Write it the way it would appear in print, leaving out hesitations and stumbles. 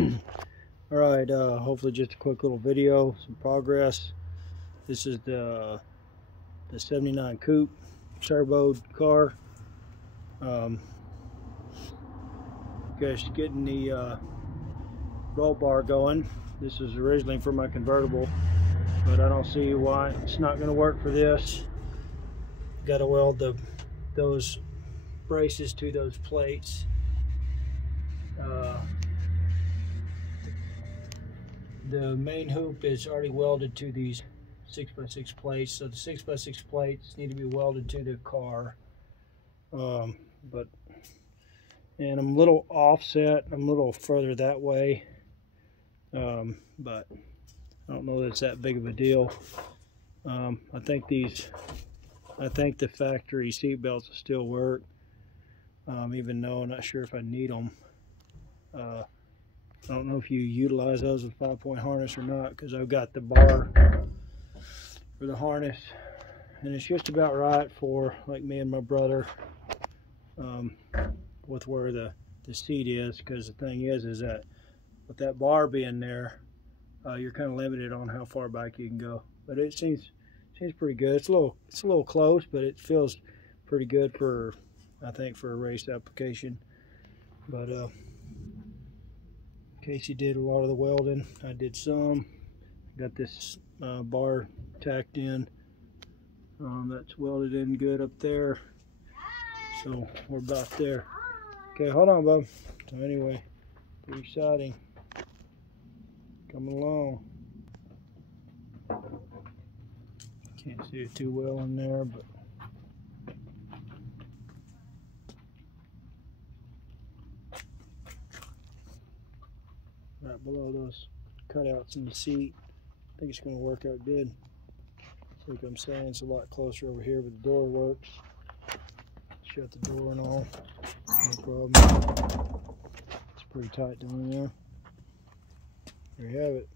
All right, hopefully just a quick little video, some progress. This is the 79 coupe turbo car. Just getting the roll bar going. This was originally for my convertible, but I don't see why it's not going to work for this. Got to weld those braces to those plates. The main hoop is already welded to these 6x6 plates, so the 6x6 plates need to be welded to the car. And I'm a little offset, I'm a little further that way, but I don't know that it's that big of a deal. I think the factory seat belts will still work, even though I'm not sure if I need them. I don't know if you utilize those with 5-point harness or not, because I've got the bar for the harness, and it's just about right for like me and my brother, with where the seat is. Because the thing is that with that bar being there, you're kind of limited on how far back you can go. But it seems pretty good. It's a little close, but it feels pretty good for, I think, for a race application. But Casey did a lot of the welding. I did some. Got this bar tacked in. That's welded in good up there. So we're about there. Okay, hold on, bub. So anyway, pretty exciting. Coming along. Can't see it too well in there, but right below those cutouts in the seat. I think it's going to work out good. Like I'm saying, it's a lot closer over here, but the door works. Shut the door and all, no problem. It's pretty tight down there. There you have it.